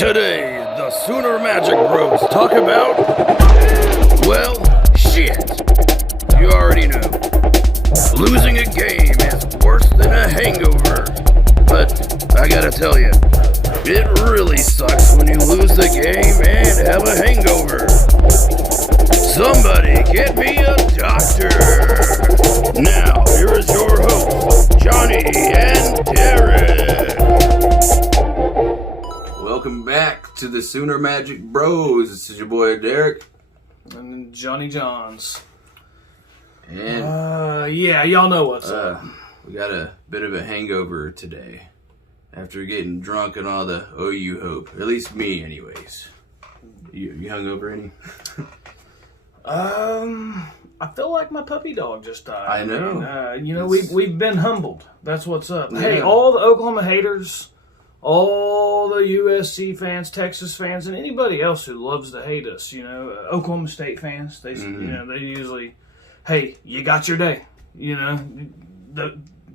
Today, the Sooner Magic Bros talk about, well, shit. You already know. Losing a game is worse than a hangover. But I gotta tell you, it really sucks when you lose the game and have a hangover. Somebody get me a doctor. Now, here is your host, Johnny and Derek. Welcome back to the Sooner Magic Bros. This is your boy Derek. And Johnny Johns. And yeah, y'all know what's up. we got a bit of a hangover today. After getting drunk on all the OU hope. At least me, anyways. You hungover any? I feel like my puppy dog just died. I know. We've been humbled. That's what's up. Yeah. Hey, all the Oklahoma haters, all the USC fans, Texas fans, and anybody else who loves to hate us, Oklahoma State fans, they usually, hey, you got your day.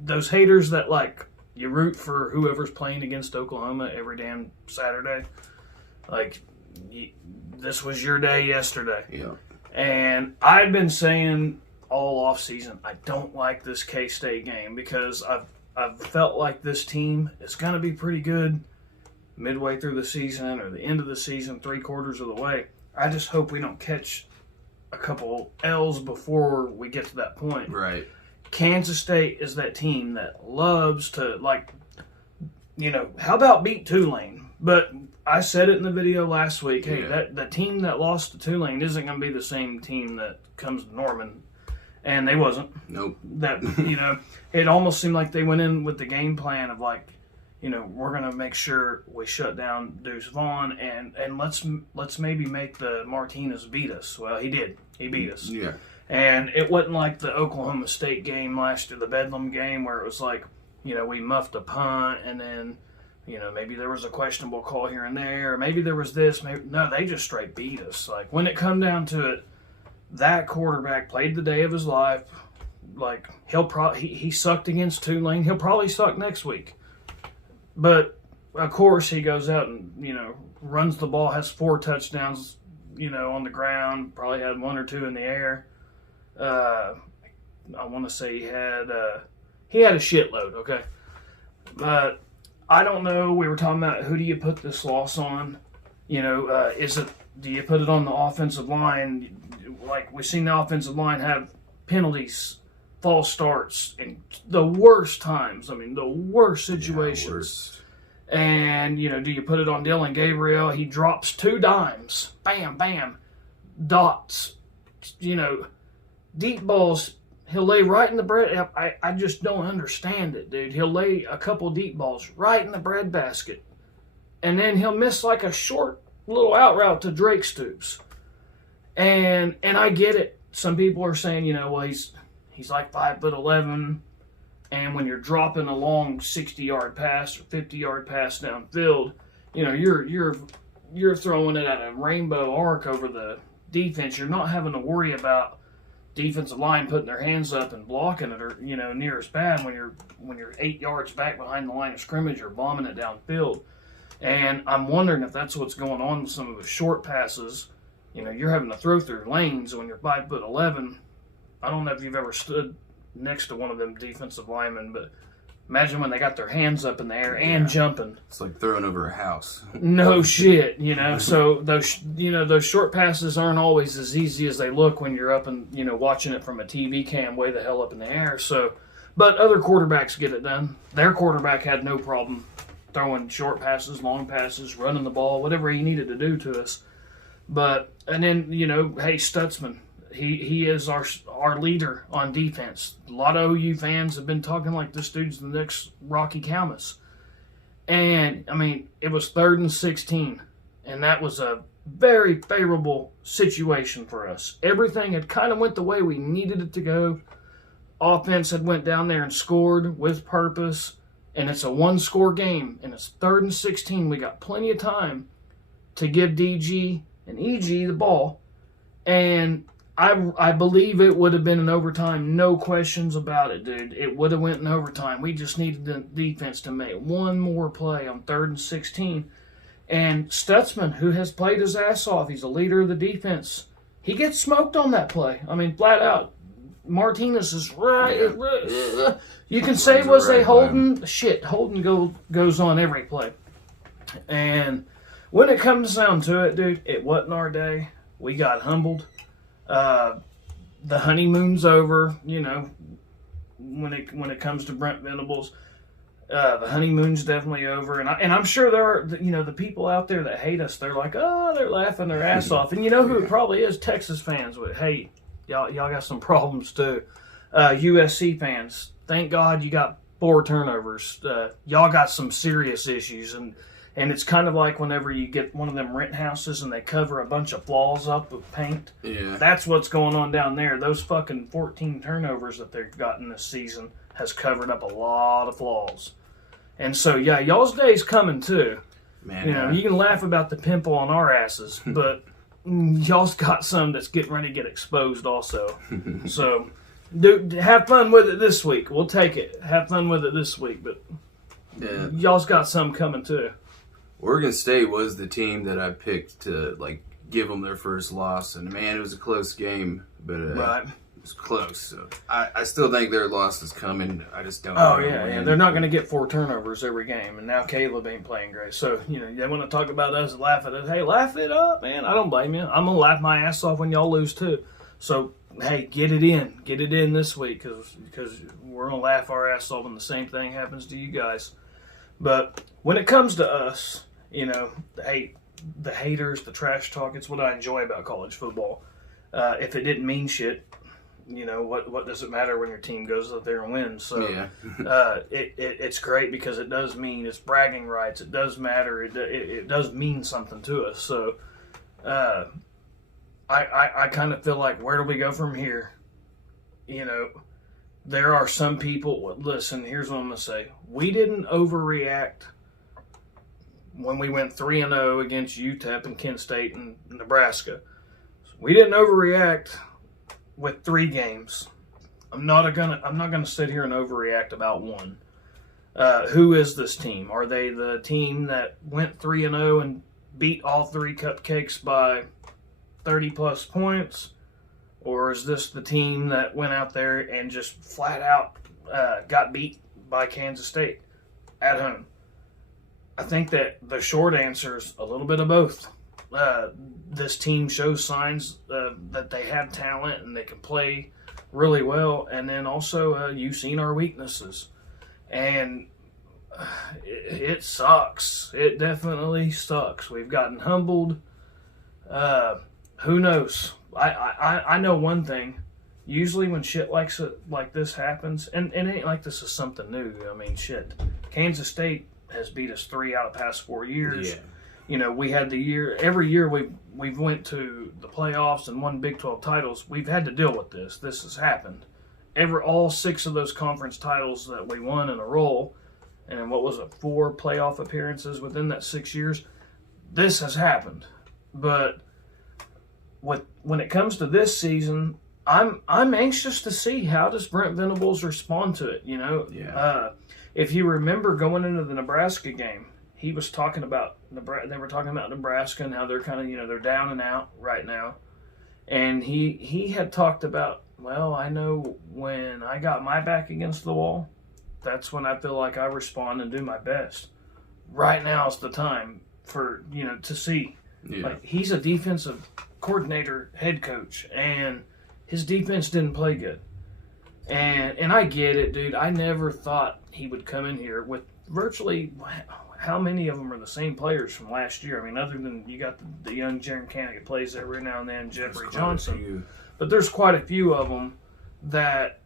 Those haters that like you root for whoever's playing against Oklahoma every damn Saturday. Like, this was your day yesterday. Yeah. And I've been saying all off season, I don't like this K-State game because I've felt like this team is going to be pretty good midway through the season or the end of the season, 3/4 of the way. I just hope we don't catch a couple L's before we get to that point. Right. Kansas State is that team that loves to, how about beat Tulane? But I said it in the video last week. Hey, that team that lost to Tulane isn't going to be the same team that comes to Norman. And they wasn't. Nope. It almost seemed like they went in with the game plan of we're going to make sure we shut down Deuce Vaughn and let's maybe make the Martinez beat us. Well, he did. He beat us. Yeah. And it wasn't like the Oklahoma State game last year, the Bedlam game, where it was like, we muffed a punt and then, maybe there was a questionable call here and there, or maybe there was this. No, they just straight beat us. Like, when it come down to it, that quarterback played the day of his life. Like, he sucked against Tulane. He'll probably suck next week. But, of course, he goes out and, runs the ball, has 4 touchdowns, on the ground, probably had 1 or 2 in the air. I want to say he had a shitload, okay? But I don't know. We were talking about who do you put this loss on? Do you put it on the offensive line? Like, we've seen the offensive line have penalties, false starts, in the worst times. I mean, the worst situations. Yeah, worst. And, do you put it on Dylan Gabriel? He drops 2 dimes. Bam, bam. Dots. Deep balls. He'll lay right in the bread. I just don't understand it, dude. He'll lay a couple deep balls right in the bread basket. And then he'll miss like a short little out route to Drake Stoops. And I get it. Some people are saying, he's like 5'11", and when you're dropping a long 60-yard pass or 50-yard pass downfield, you're throwing it at a rainbow arc over the defense. You're not having to worry about defensive line putting their hands up and blocking it, or near as bad when you're 8 yards back behind the line of scrimmage or bombing it downfield. And I'm wondering if that's what's going on with some of the short passes. You're having to throw through lanes when you're 5'11". I don't know if you've ever stood next to one of them defensive linemen, but imagine when they got their hands up in the air and jumping. It's like throwing over a house. No shit, So those short passes aren't always as easy as they look when you're up and watching it from a TV cam way the hell up in the air. So, but other quarterbacks get it done. Their quarterback had no problem throwing short passes, long passes, running the ball, whatever he needed to do to us. But and then hey, Stutzman. He is our leader on defense. A lot of OU fans have been talking like this dude's the next Rocky Calmus. And, it was 3rd and 16, and that was a very favorable situation for us. Everything had kind of went the way we needed it to go. Offense had went down there and scored with purpose, and it's a 1-score game, and it's 3rd and 16. We got plenty of time to give DG and EG the ball, and I believe it would have been in overtime, no questions about it, dude. It would have went in overtime. We just needed the defense to make one more play on 3rd and 16. And Stutzman, who has played his ass off, he's a leader of the defense. He gets smoked on that play. I mean, flat out. Martinez is right. You can say it was a holding. Shit, holding goes on every play. And when it comes down to it, dude, it wasn't our day. We got humbled. The honeymoon's over, you know, when it comes to Brent Venables. The honeymoon's definitely over, and I'm sure there are, you know, the people out there that hate us. They're like, oh, they're laughing their ass off, and you know who it probably is? Texas fans would hate y'all. Y'all got some problems too. USC fans, thank God you got 4 turnovers. Y'all got some serious issues, and it's kind of like whenever you get one of them rent houses and they cover a bunch of flaws up with paint. Yeah, that's what's going on down there. Those fucking 14 turnovers that they've gotten this season has covered up a lot of flaws. And so, yeah, y'all's day's coming too. Man, you know, you can laugh about the pimple on our asses, but y'all's got some that's getting ready to get exposed also. So, have fun with it this week. We'll take it. Have fun with it this week, but y'all's got some coming too. Oregon State was the team that I picked to, like, give them their first loss, and man, it was a close game, but right. It's close, so I still think their loss is coming. I just don't know. Oh, know yeah. They're not going to get 4 turnovers every game, and now Caleb ain't playing great. So, you know, they want to talk about us and laugh at us. Hey, laugh it up, man. I don't blame you. I'm going to laugh my ass off when y'all lose, too. So, hey, get it in. Get it in this week because we're going to laugh our ass off when the same thing happens to you guys. But when it comes to us, you know, hey, the haters, the trash talk, it's what I enjoy about college football. If it didn't mean shit, you know, what does it matter when your team goes out there and wins? So it's great because it does mean it's bragging rights. It does matter. It does mean something to us. So I kind of feel like, where do we go from here? You know, there are some people, listen, here's what I'm going to say. We didn't overreact when we went 3-0 against UTEP and Kent State and Nebraska. We didn't overreact with 3 games. I'm not gonna sit here and overreact about one. Who is this team? Are they the team that went 3-0 and beat all 3 cupcakes by 30+ points? Or is this the team that went out there and just flat out got beat by Kansas State at home? I think that the short answer is a little bit of both. This team shows signs that they have talent and they can play really well. And then also, you've seen our weaknesses. And it sucks. It definitely sucks. We've gotten humbled. Who knows? I know one thing. Usually when shit like this happens, and it ain't like this is something new. I mean, shit. Kansas State has beat us 3 out of the past 4 years. Yeah. You know, we had every year we've went to the playoffs and won Big 12 titles. We've had to deal with this. This has happened. All 6 of those conference titles that we won in a row, and what was it, 4 playoff appearances within that 6 years, this has happened. But when it comes to this season, I'm anxious to see how does Brent Venables respond to it. You know, if you remember going into the Nebraska game, he was talking about they were talking about Nebraska and how they're kind of, you know, they're down and out right now, and he had talked about, well, I know when I got my back against the wall, that's when I feel like I respond and do my best. Right now is the time for, you know, to see. Yeah. Like, he's a defensive coordinator, head coach, and his defense didn't play good. And I get it, dude. I never thought he would come in here with virtually, how many of them are the same players from last year? I mean, other than you got the young Jaron Cannick that plays every now and then, Jeffrey Johnson. But there's quite a few of them that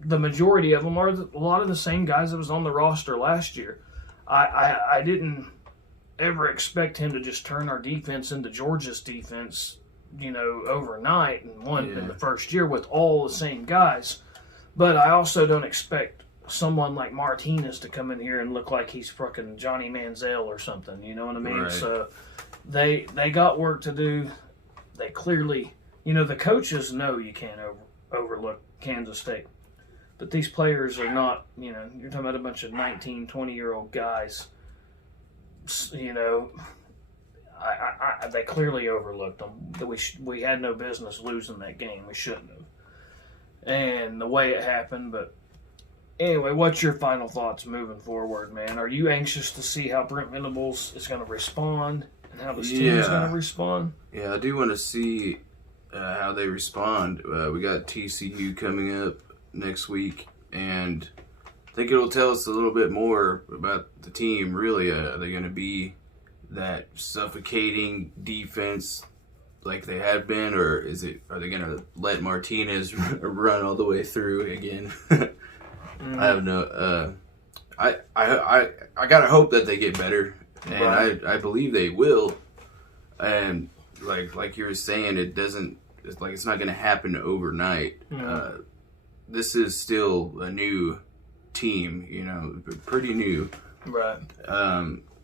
the majority of them are a lot of the same guys that was on the roster last year. I didn't ever expect him to just turn our defense into Georgia's defense, you know, overnight and in the first year with all the same guys. But I also don't expect someone like Martinez to come in here and look like he's fucking Johnny Manziel or something. You know what I mean? Right. So they got work to do. They clearly, you know, the coaches know you can't overlook Kansas State. But these players are not, you know, you're talking about a bunch of 19, 20-year-old guys. You know, they clearly overlooked them. That we had no business losing that game. We shouldn't have. And the way it happened, but anyway, what's your final thoughts moving forward, man? Are you anxious to see how Brent Venables is going to respond and how this team is going to respond? Yeah, I do want to see how they respond. We got TCU coming up next week, and I think it'll tell us a little bit more about the team. Really, are they going to be that suffocating defense like they have been, or are they going to let Martinez run all the way through again? I have no. I gotta hope that they get better, and right. I believe they will. And like you were saying, it's not going to happen overnight. Mm. This is still a new team, pretty new. Right.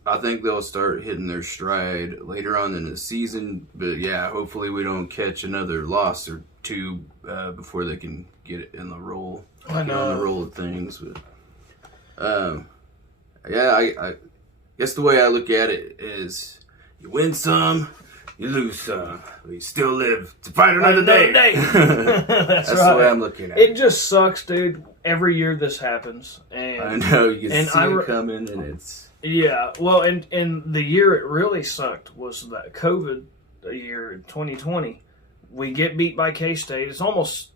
I think they'll start hitting their stride later on in the season. But yeah, hopefully we don't catch another loss or two before they can get it in the roll. Get on the roll of things. But I guess the way I look at it is you win some, you lose some. We still live to fight another day. That's right. The way I'm looking at it. It just sucks, dude. Every year this happens. And I know, you can see it coming, and it's... Yeah, well, and the year it really sucked was that COVID year, 2020. We get beat by K-State. It's almost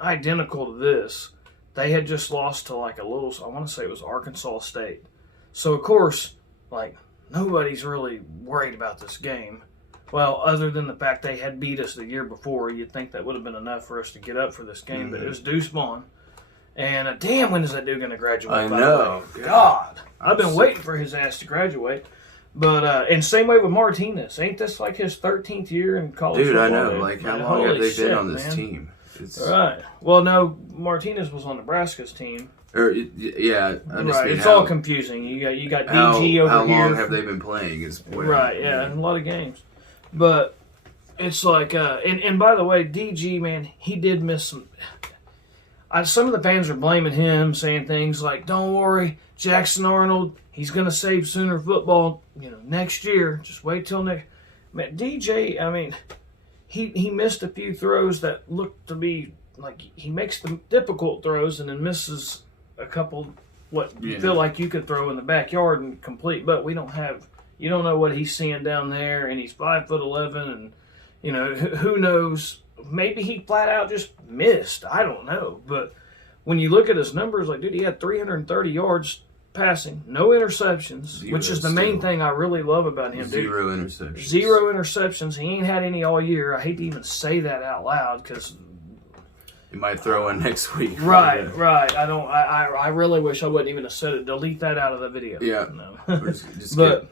identical to this. They had just lost to I want to say it was Arkansas State. So, of course, nobody's really worried about this game. Well, other than the fact they had beat us the year before, you'd think that would have been enough for us to get up for this game. Mm-hmm. But it was Deuce Vaughn. And damn, when is that dude going to graduate? I know. God. I've been waiting for his ass to graduate. But, and same way with Martinez. Ain't this like his 13th year in college football? Dude, I know. How long have they been on this team? Right. Well, no, Martinez was on Nebraska's team. Yeah. It's all confusing. You got DG over here. How long have they been playing? Right, yeah, in a lot of games. But it's and by the way, DG, man, he did miss some... some of the fans are blaming him, saying things like, don't worry, Jackson Arnold, he's going to save Sooner football, next year. Just wait till next... Man, DJ, I mean, he missed a few throws that looked to be he makes the difficult throws and then misses a couple you feel like you could throw in the backyard and complete, but you don't know what he's seeing down there, and he's 5'11", and, who knows... Maybe he flat out just missed. I don't know. But when you look at his numbers, dude, he had 330 yards passing, no interceptions, which is the main thing I really love about him. Zero interceptions. Zero interceptions. He ain't had any all year. I hate to even say that out loud because he might throw in next week. Right. I really wish I wouldn't even have said it. Delete that out of the video. Yeah. No. But.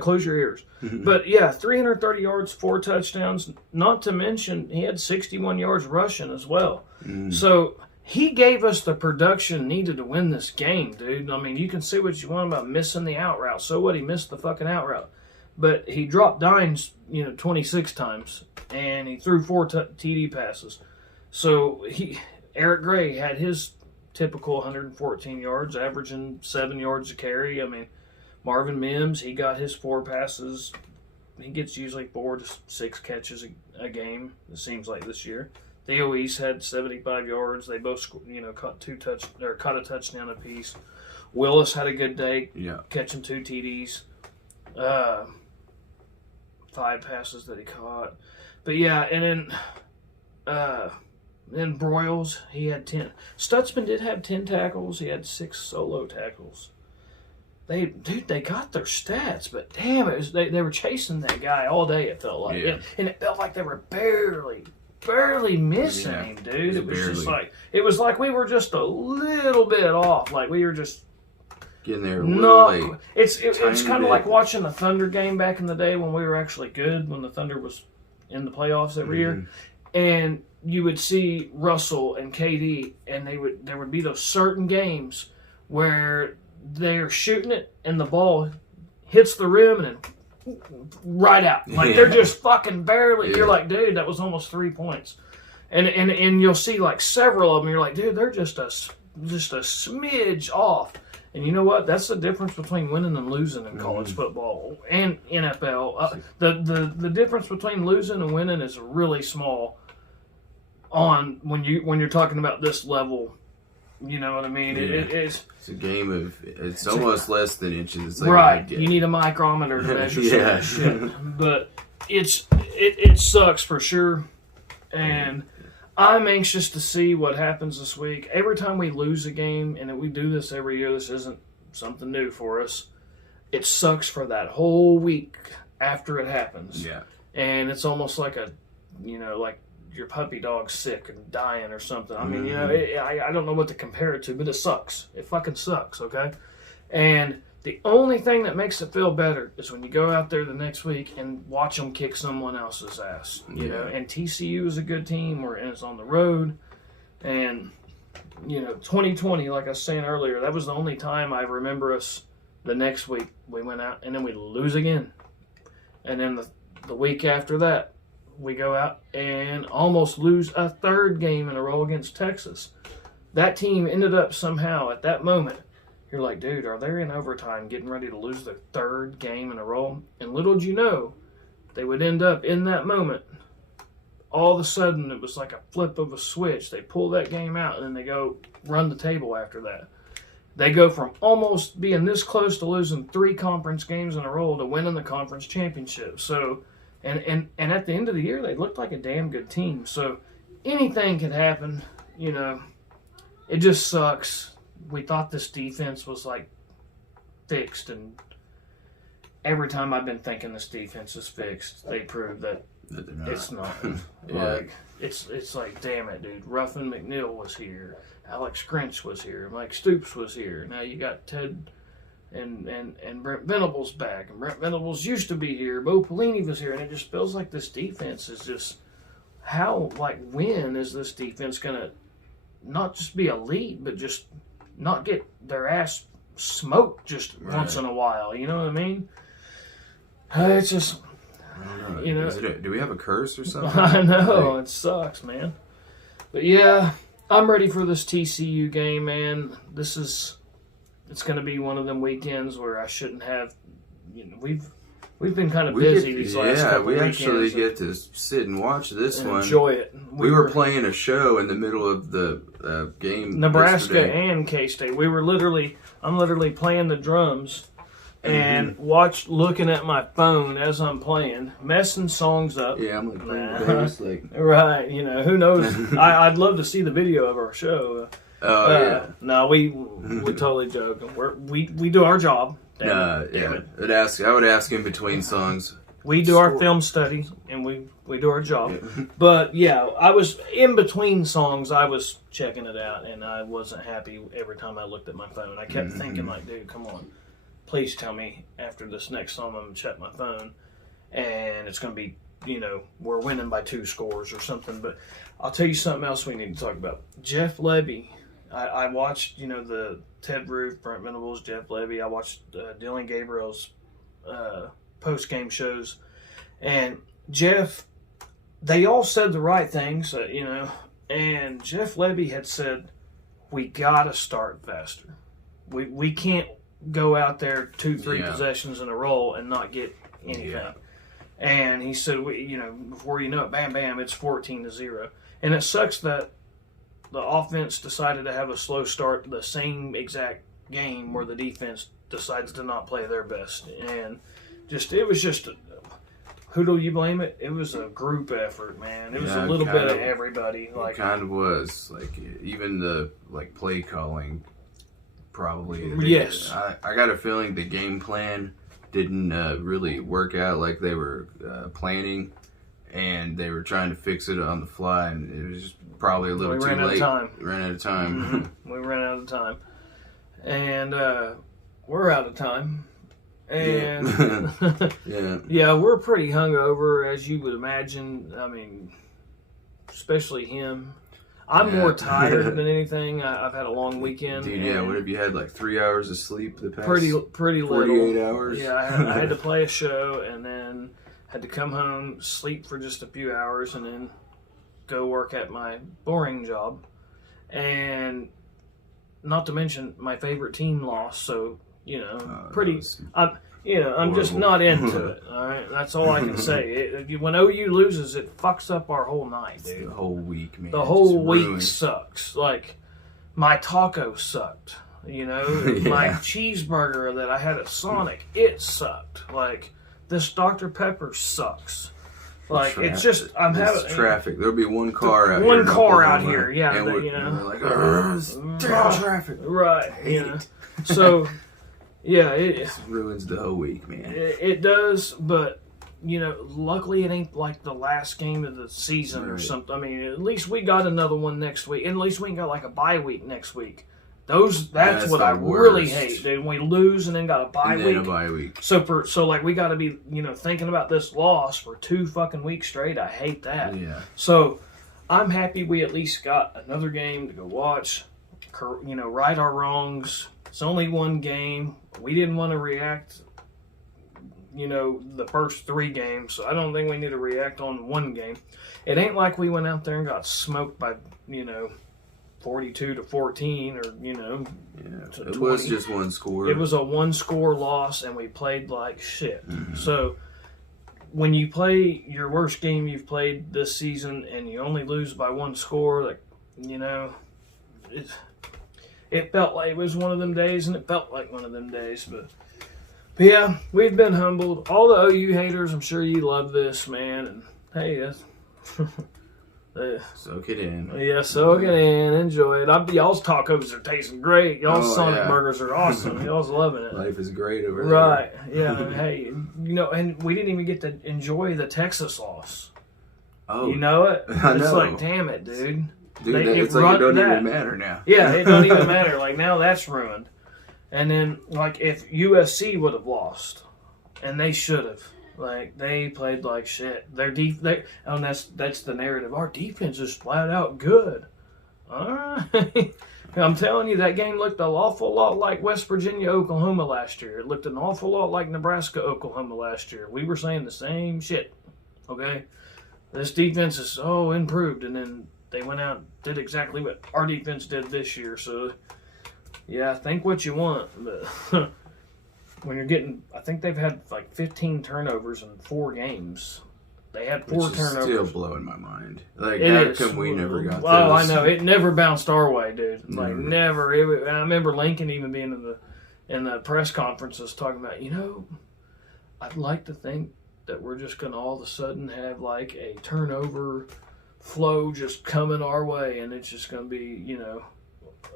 Close your ears. But, 330 yards, 4 touchdowns. Not to mention, he had 61 yards rushing as well. Mm. So, he gave us the production needed to win this game, dude. I mean, you can say what you want about missing the out route. So what? He missed the fucking out route. But he dropped dimes, 26 times. And he threw 4 TD passes. So, Eric Gray had his typical 114 yards, averaging 7 yards a carry. I mean... Marvin Mims, he got his 4 passes. He gets usually 4 to 6 catches a game, it seems like this year. Theo East had 75 yards. They both, caught a touchdown apiece. Willis had a good day, catching 2 TDs. 5 passes that he caught. But and then Broyles, he had 10. Stutzman did have 10 tackles. He had 6 solo tackles. They got their stats, but damn it, they were chasing that guy all day, it felt like. Yeah. And it felt like they were barely missing him, dude. It was just it was like we were just a little bit off. Like we were just getting there a little late. It's kind of like watching the Thunder game back in the day when we were actually good, when the Thunder was in the playoffs every year. And you would see Russell and KD, and there would be those certain games where they're shooting it and the ball hits the rim and then right out. They're just fucking barely. Yeah. You're like, dude, that was almost 3 points. And you'll see several of them. You're like, dude, they're just a smidge off. And you know what? That's the difference between winning and losing in college football and NFL. The difference between losing and winning is really small. On when you're talking about this level, you know what I mean. Yeah. It's a game of. It's almost less than inches. It's like right. You need a micrometer to measure some of that shit. But it sucks for sure, and I'm anxious to see what happens this week. Every time we lose a game, and we do this every year, this isn't something new for us. It sucks for that whole week after it happens. Yeah. And it's almost like like your puppy dog's sick and dying or something. I mean, I don't know what to compare it to, but it sucks. It fucking sucks, okay? And the only thing that makes it feel better is when you go out there the next week and watch them kick someone else's ass, you know. And TCU is a good team, and it's on the road. And, 2020, like I was saying earlier, that was the only time I remember us the next week. We went out, and then we lose again. And then the week after that, we go out and almost lose a third game in a row against Texas. That team ended up somehow at that moment. You're like, dude, are they in overtime getting ready to lose their third game in a row? And little did you know, they would end up in that moment. All of a sudden, it was like a flip of a switch. They pull that game out, and then they go run the table after that. They go from almost being this close to losing 3 conference games in a row to winning the conference championship. So, and at the end of the year, they looked like a damn good team. So anything can happen, It just sucks. We thought this defense was like fixed, and every time I've been thinking this defense is fixed, they prove that it's not. Like it's like, damn it, dude. Ruffin McNeil was here, Alex Grinch was here, Mike Stoops was here. Now you got Ted and Brent Venables back, and Brent Venables used to be here. Bo Pelini was here, and it just feels like this defense is just when is this defense gonna not just be elite, but just not get their ass smoked just once in a while? You know what I mean? It's just, do we have a curse or something? I know, it sucks, man. But yeah, I'm ready for this TCU game, man. It's going to be one of them weekends where I shouldn't have. We've been kind of busy these last couple weekends. Yeah, we actually get to sit and watch this one. Enjoy it. We were playing a show in the middle of the game. Nebraska yesterday. and K-State. I'm literally playing the drums and looking at my phone as I'm playing, messing songs up. Yeah, I'm like playing bass, right. Who knows? I'd love to see the video of our show. Yeah. No, we totally joke. We do our job. I would ask in between songs. We do our film study, and we do our job. Yeah. But yeah, I was in between songs. I was checking it out, and I wasn't happy every time I looked at my phone. I kept thinking, like, dude, come on, please tell me after this next song I'm gonna check my phone, and it's gonna be, we're winning by 2 scores or something. But I'll tell you something else we need to talk about. Jeff Lebby. I watched, the Ted Roof, Brent Venables, Jeff Lebby. I watched Dylan Gabriel's post-game shows. And Jeff, they all said the right things, and Jeff Lebby had said, we got to start faster. We can't go out there 2-3 possessions in a row and not get anything. Yeah. And he said, before you know it, bam, bam, it's 14-0. And it sucks that the offense decided to have a slow start the same exact game where the defense decides to not play their best. And it was just, who do you blame it? It was a group effort, man. It was a little bit of everybody. It kind of was. Like, even the play calling, probably. Yes. I got a feeling the game plan didn't really work out like they were planning, and they were trying to fix it on the fly, and it was just probably a little too late. Ran out of time. We ran out of time. And we're out of time. And yeah, we're pretty hungover, as you would imagine. I mean, especially him. I'm more tired than anything. I've had a long weekend. Dude, what have you had, 3 hours of sleep the past pretty little. 48 hours? Yeah, I had to play a show, and then had to come home, sleep for just a few hours, and then go work at my boring job. And not to mention my favorite team lost. So pretty. I'm horrible. just not into it. All right, that's all I can say. When OU loses, it fucks up our whole night, dude. The whole week, man. The whole Just week ruined. sucks. Like my taco sucked. My cheeseburger that I had at Sonic, it sucked. Like this Dr. Pepper sucks. Like Traffic. it's just It's traffic. There'll be one car out here. one in car out Oklahoma, here, yeah. and that, we're like, damn traffic. right. So yeah, it Ruins the whole week, man. it does, but luckily it ain't like the last game of the season or Right. something. I mean, at least we got another one next week, and at least we ain't got like a bye week next week. That's what the I really worst. hate. Dude, we lose and then got a bye And week. then a bye week. So like we got to be thinking about this loss for 2 fucking weeks straight. I hate that. Yeah. So I'm happy we at least got another game to go watch. Right our wrongs. It's only one game. We didn't want to react. The first 3 games. So I don't think we need to react on one game. It ain't like we went out there and got smoked by 42-14 or Yeah. to It 20. was just one score. It was a 1-score loss, and we played like shit. Mm-hmm. So when you play your worst game you've played this season and you only lose by 1 score, like it felt like it was one of them days, and it felt like one of them days. But yeah, we've been humbled. All the OU haters, I'm sure you love this, man. And hey, that's. Soak it in. Yeah, soak it in, enjoy it. Y'all's tacos are tasting great. Y'all's Sonic yeah. burgers are awesome. Y'all's loving it. Life is great over there. Right. Yeah. Hey, and we didn't even get to enjoy the Texas loss. Oh, You know it? I It's know. like, damn it, dude. dude, They- it's it like it run don't that. even matter now. Yeah, it don't even matter. Like, now that's ruined. And then, like, if USC would have lost, and they should have, like, they played like shit. And that's the narrative. Our defense is flat out good. All right. I'm telling you, that game looked an awful lot like West Virginia, Oklahoma last year. It looked an awful lot like Nebraska, Oklahoma last year. We were saying the same shit. Okay? This defense is so improved, and then they went out and did exactly what our defense did this year. So, yeah, think what you want, but when you're getting, I think they've had like 15 turnovers in 4 games. They had 4 Which is turnovers. still blowing my mind. Like, It how is. come we never got Oh, this? I know. It never bounced our way, dude. Like, Never. never. I remember Lincoln even being in the press conferences talking about, I'd like to think that we're just going to all of a sudden have like a turnover flow just coming our way, and it's just going to be,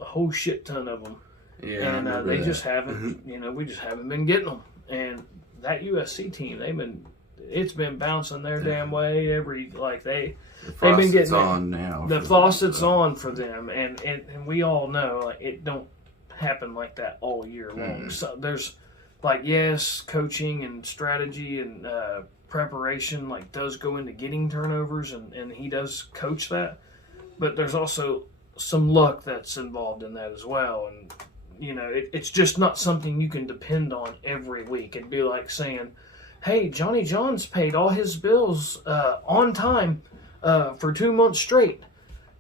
a whole shit ton of them. Yeah, I And remember they that. just haven't, we just haven't been getting them. And that USC team, it's been bouncing their damn way every, like, The they've been faucet's getting on now. the for them, faucet's so. on for them, and we all know, like, it don't happen like that all year long. So there's, like, yes, coaching and strategy and preparation, like, does go into getting turnovers, and he does coach that, but there's also some luck that's involved in that as well. And it's just not something you can depend on every week. It'd be like saying, hey, Johnny John's paid all his bills on time for 2 months straight.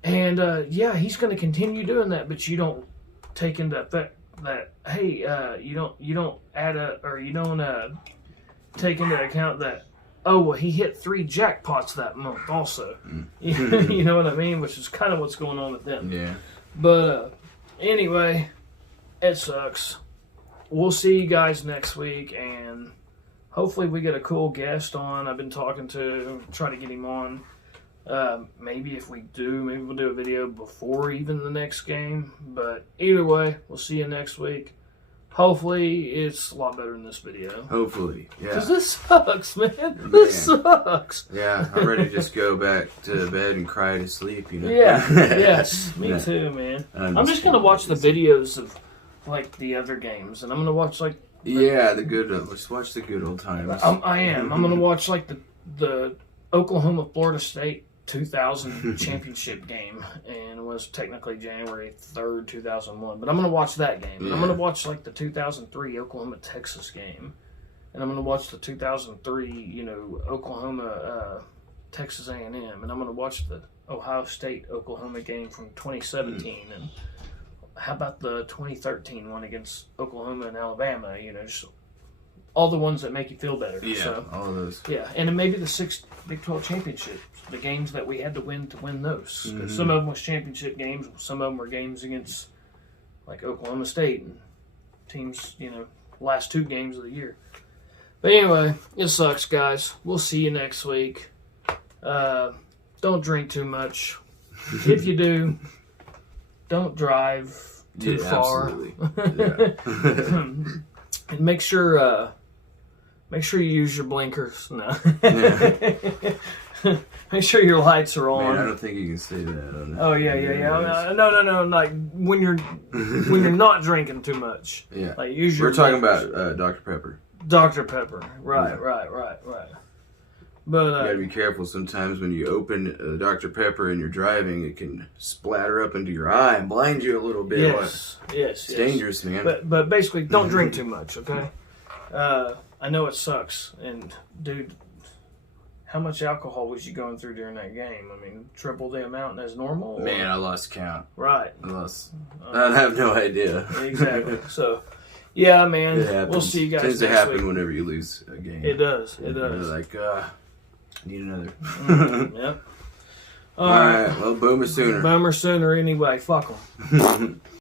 And, he's going to continue doing that, but you don't take into effect that, hey, you don't take into account that, oh, well, he hit 3 jackpots that month also. You know what I mean? Which is kind of what's going on with them. Yeah. But anyway, it sucks. We'll see you guys next week, and hopefully we get a cool guest on. I've been talking to, try to get him on. Maybe if we do, maybe we'll do a video before even the next game. But either way, we'll see you next week. Hopefully it's a lot better than this video. Hopefully. Yeah. Because this sucks, man. This sucks. Yeah, I'm ready to just go back to bed and cry to sleep, Yeah, yes, me Yeah. too, man. I'm I'm just just going to watch the videos of, like, the other games. And I'm going to watch, like, Yeah, let's watch the good old times. I am. I'm going to watch, like, the Oklahoma-Florida State 2000 championship game, and it was technically January 3rd, 2001. But I'm going to watch that game. And I'm going to watch, like, the 2003 Oklahoma-Texas game. And I'm going to watch the 2003, Oklahoma Texas A&M. And I'm going to watch the Ohio State-Oklahoma game from 2017. And how about the 2013 one against Oklahoma and Alabama? You know, just all the ones that make you feel better. Yeah, So, all of those. yeah, and then maybe the 6 Big 12 championships, the games that we had to win those. 'Cause some of them was championship games, some of them were games against like Oklahoma State and teams, you know, last 2 games of the year. But anyway, it sucks, guys. We'll see you next week. Don't drink too much. If you do, don't drive too far. Absolutely. Yeah. And make sure you use your blinkers. No. Make sure your lights are on. Man, I don't think you can say that on that. Oh yeah. No. Like when you're not drinking too much. Yeah. Like use your. We're talking about Dr. Pepper. Dr. Pepper. Right. But You gotta be careful sometimes when you open Dr. Pepper and you're driving, it can splatter up into your eye and blind you a little bit. yes. It's dangerous, man. But basically, don't drink too much, okay? I know it sucks, and dude, how much alcohol was you going through during that game? I mean, triple the amount as normal? Or? Man, I lost count. Right. I have no idea. Exactly. So, yeah, man, we'll see you guys Tends to next happen week. whenever you lose a game. It does. You're like, need another. Yep. All right. Well, Boomer Sooner. Boomer Sooner anyway. Fuck them.